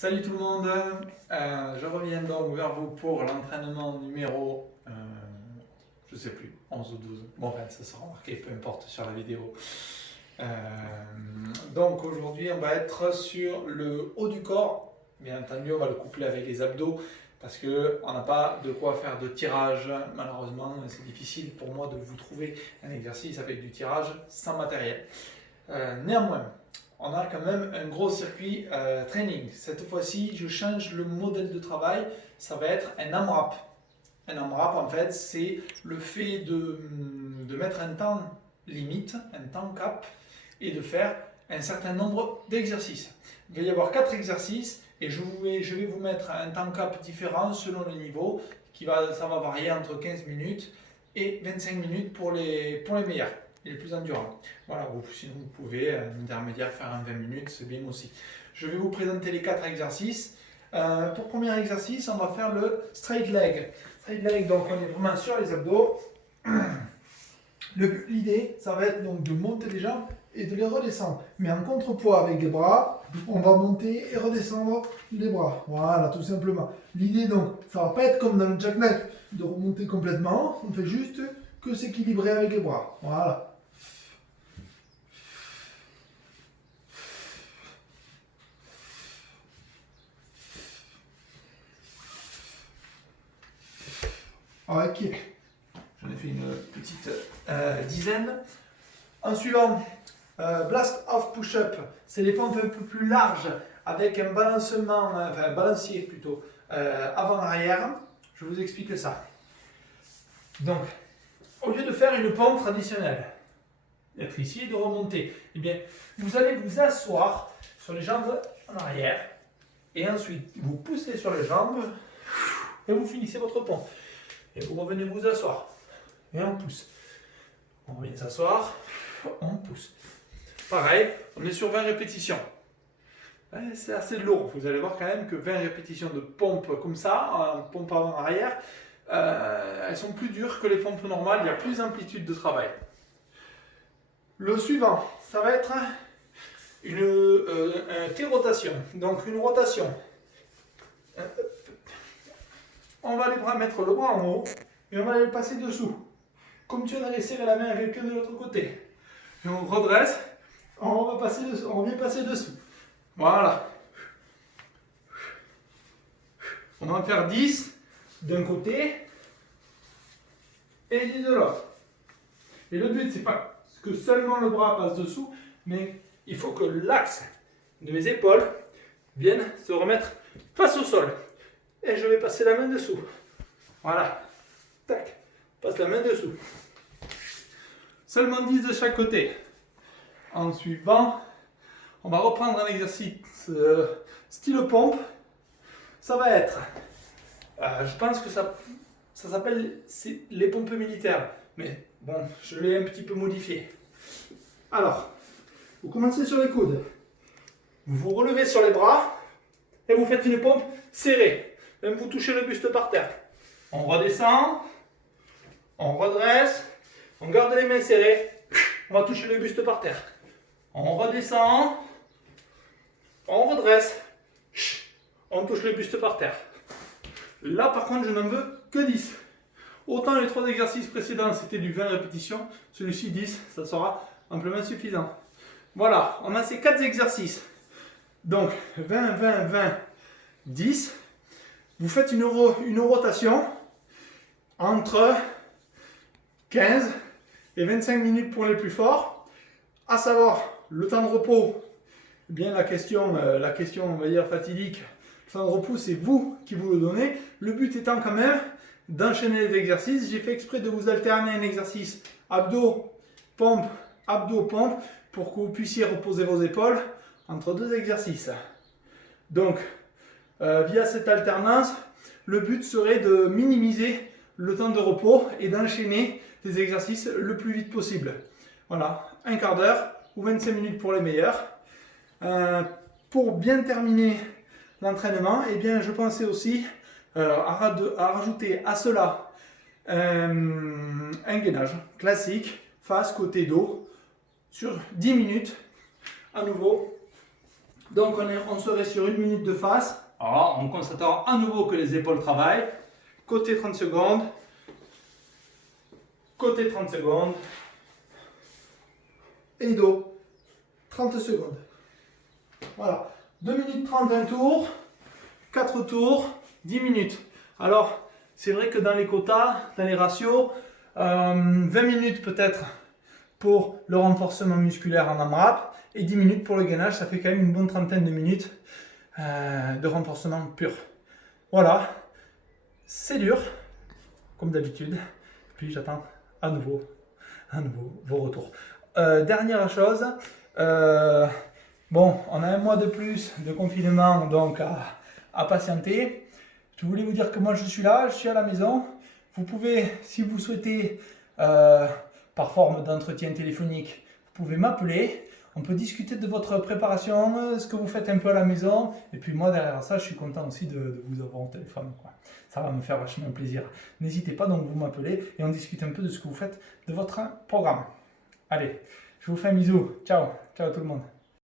Salut tout le monde, je reviens donc vers vous pour l'entraînement numéro, je sais plus, 11 ou 12, bon enfin ça sera marqué, peu importe sur la vidéo. Euh, donc aujourd'hui on va être sur le haut du corps, bien entendu on va le coupler avec les abdos parce qu'on n'a pas de quoi faire de tirage malheureusement, c'est difficile pour moi de vous trouver un exercice avec du tirage sans matériel. Néanmoins, on a quand même un gros circuit training. Cette fois-ci, je change le modèle de travail. Ça va être un AMRAP. Un AMRAP, en fait, c'est le fait de mettre un temps limite, un temps cap, et de faire un certain nombre d'exercices. Il va y avoir 4 exercices et je vais vous mettre un temps cap différent selon le niveau. Ça va varier entre 15 minutes et 25 minutes pour les meilleurs. Les plus endurants. Voilà, sinon vous pouvez, un intermédiaire, faire un 20 minutes, c'est bien aussi. Je vais vous présenter les 4 exercices. Pour le premier exercice, on va faire le straight leg. Straight leg, donc on est vraiment sur les abdos. L'idée, ça va être donc de monter les jambes et de les redescendre. Mais en contrepoids avec les bras, on va monter et redescendre les bras. Voilà, tout simplement. L'idée donc, ça va pas être comme dans le jackknife, de remonter complètement. On fait juste que s'équilibrer avec les bras. Voilà. Ok, j'en ai fait une petite dizaine. En suivant, blast off push-up, c'est les pompes un peu plus larges avec un balancement, enfin un balancier plutôt, avant-arrière. Je vous explique ça. Donc, au lieu de faire une pompe traditionnelle, d'être ici et de remonter, eh bien, vous allez vous asseoir sur les jambes en arrière et ensuite vous poussez sur les jambes et vous finissez votre pompe. Et vous revenez vous asseoir. Et on pousse. On revient s'asseoir. On pousse. Pareil, on est sur 20 répétitions. Ouais, c'est assez lourd. Vous allez voir quand même que 20 répétitions de pompe comme ça, en pompe avant-arrière, elles sont plus dures que les pompes normales. Il y a plus d'amplitude de travail. Le suivant, ça va être une T-rotation. Donc une rotation. On va mettre le bras en haut et on va aller le passer dessous. Comme tu allais serrer la main à quelqu'un de l'autre côté. Et on redresse, on vient passer dessous. Voilà. On va en faire 10 d'un côté et 10 de l'autre. Et le but, c'est pas que seulement le bras passe dessous, mais il faut que l'axe de mes épaules vienne se remettre face au sol. Et je vais passer la main dessous. Voilà. Tac. Passe la main dessous. Seulement 10 de chaque côté. En suivant, on va reprendre un exercice style pompe. Ça va être, je pense que ça s'appelle les pompes militaires. Mais bon, je l'ai un petit peu modifié. Alors, vous commencez sur les coudes. Vous vous relevez sur les bras et vous faites une pompe serrée. Même vous touchez le buste par terre. On redescend, on redresse, on garde les mains serrées, on va toucher le buste par terre. On redescend, on redresse, on touche le buste par terre. Là par contre je n'en veux que 10. Autant les 3 exercices précédents c'était du 20 répétitions, celui-ci 10, ça sera amplement suffisant. Voilà, on a ces 4 exercices. Donc 20, 20, 20, 10. Vous faites une rotation entre 15 et 25 minutes pour les plus forts. À savoir, le temps de repos, eh bien la question on va dire fatidique, le temps de repos c'est vous qui vous le donnez. Le but étant quand même d'enchaîner les exercices. J'ai fait exprès de vous alterner un exercice abdos, pompe, pour que vous puissiez reposer vos épaules entre 2 exercices. Donc, via cette alternance, le but serait de minimiser le temps de repos et d'enchaîner les exercices le plus vite possible. Voilà, un quart d'heure ou 25 minutes pour les meilleurs. Pour bien terminer l'entraînement, eh bien, je pensais aussi à rajouter à cela un gainage classique, face côté dos, sur 10 minutes. À nouveau, Donc on serait sur 1 minute de face. Alors, en constatant à nouveau que les épaules travaillent. Côté 30 secondes. Côté 30 secondes. Et dos. 30 secondes. Voilà. 2 minutes 30 un tour. 4 tours. 10 minutes. Alors, c'est vrai que dans les quotas, dans les ratios, 20 minutes peut-être pour le renforcement musculaire en AMRAP et 10 minutes pour le gainage. Ça fait quand même une bonne trentaine de minutes de renforcement pur. Voilà. C'est dur, comme d'habitude. Puis j'attends à nouveau vos retours. Dernière chose, bon, on a un mois de plus de confinement, donc à patienter. Je voulais vous dire que moi je suis là, je suis à la maison. Vous pouvez, si vous souhaitez, par forme d'entretien téléphonique, vous pouvez m'appeler. On peut discuter de votre préparation, ce que vous faites un peu à la maison. Et puis moi, derrière ça, je suis content aussi de vous avoir au téléphone, quoi. Ça va me faire vachement plaisir. N'hésitez pas, donc vous m'appelez et on discute un peu de ce que vous faites de votre programme. Allez, je vous fais un bisou. Ciao, ciao tout le monde.